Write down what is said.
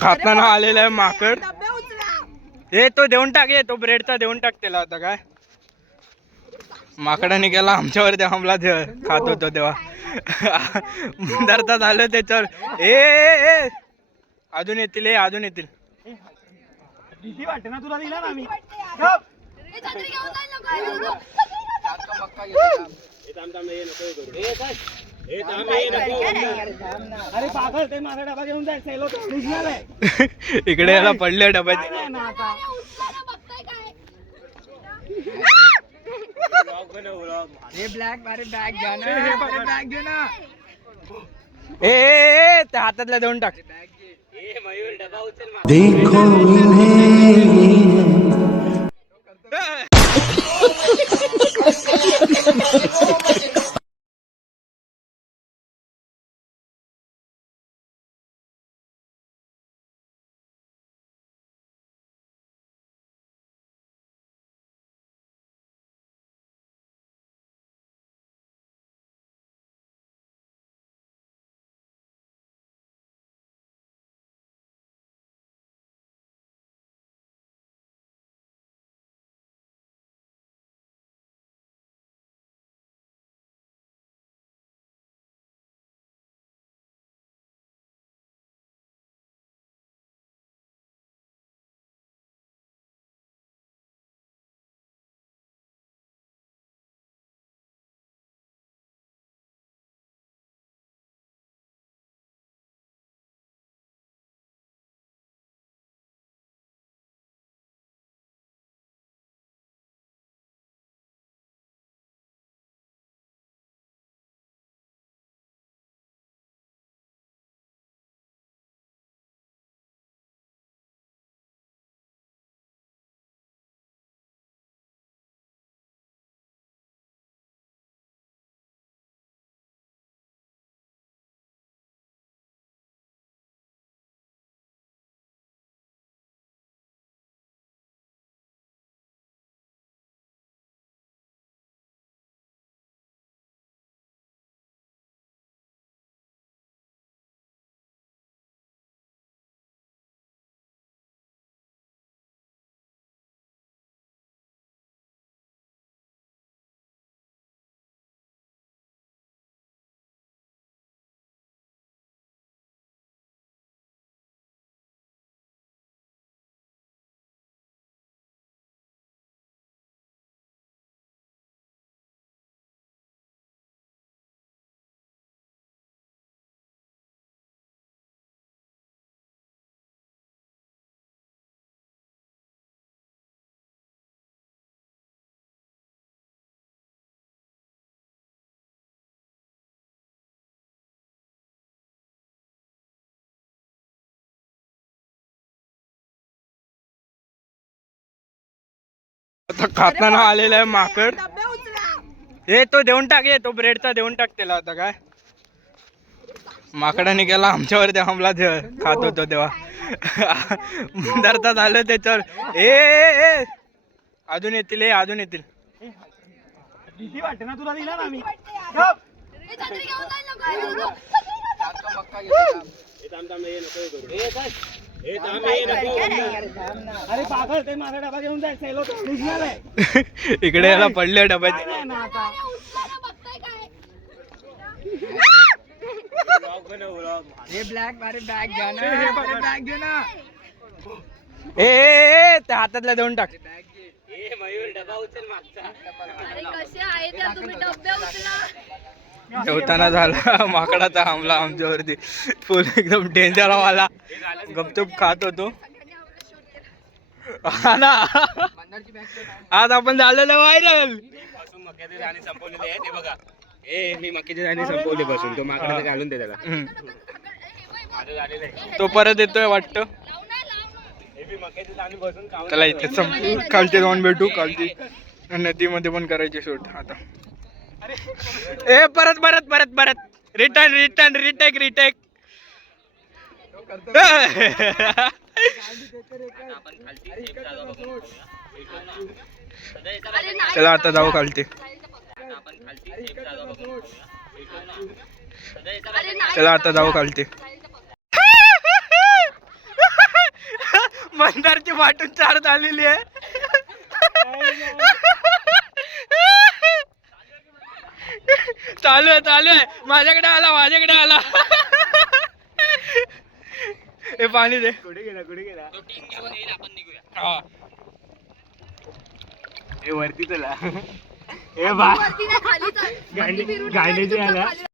खाताना आलेला आहे माकड. हे तो देऊन टाक, तो ब्रेडचा देऊन टाक त्याला. आता काय माकडाने गेला आमच्यावर हमला खात होतो तेव्हा. धरतात आलं त्याच्यावर. ए अजून येतील, अजून येतील. वाटते ना तुला दिला ना मी. अरे पागल, ते माझा डबा घेऊन जायचं इकडे याला पडले डब्यात. ए त्या हातातला देऊन टाक. देखो खाताना आलेला आहे माकड. हे तो देऊन टाक, तो ब्रेडचा देऊन टाक त्याला. आता काय माकडाने गेला आमच्यावर हमला खात होतो तेव्हा. धरतात आलं त्याच्यावर. ए अजून येतील, अजून येतील. वाटते ना तुला दिला ना मी. अरे पागल, ते माझा डबा घेऊन जायचं इकडे याला पडले डब्यात. ए त्या हातातला देऊन टाक. जेवताना झाला माकडाचा हमला आमच्यावरती. फुल एकदम डेंजर वाला. गपचूप खात होतो. हा ना, आज आपण झालेलं व्हायरल. मी मक्याचे दाणे संपवले बसून. तो माकडाचं घालून दे त्याला. तो परत येतोय वाटतं. त्याला इथे खालचे जाऊन भेटू. खालची नदीमध्ये पण करायची शूट आता. ए परत परत परत परत रिटर्न रिटर्न रिटेक रिटेक. चला आता जाऊ खालती. चला आता जाऊ खालती. मंदारची वाटून 4 झालेली आहे. चालू आहे माझ्याकडे आला हे पाणी दे. कुठे गेला हा. हे वरती तुला हे बा वरती नाही, खाली चाल. गांडी फिरून गांडीची तुमच्या आला खाली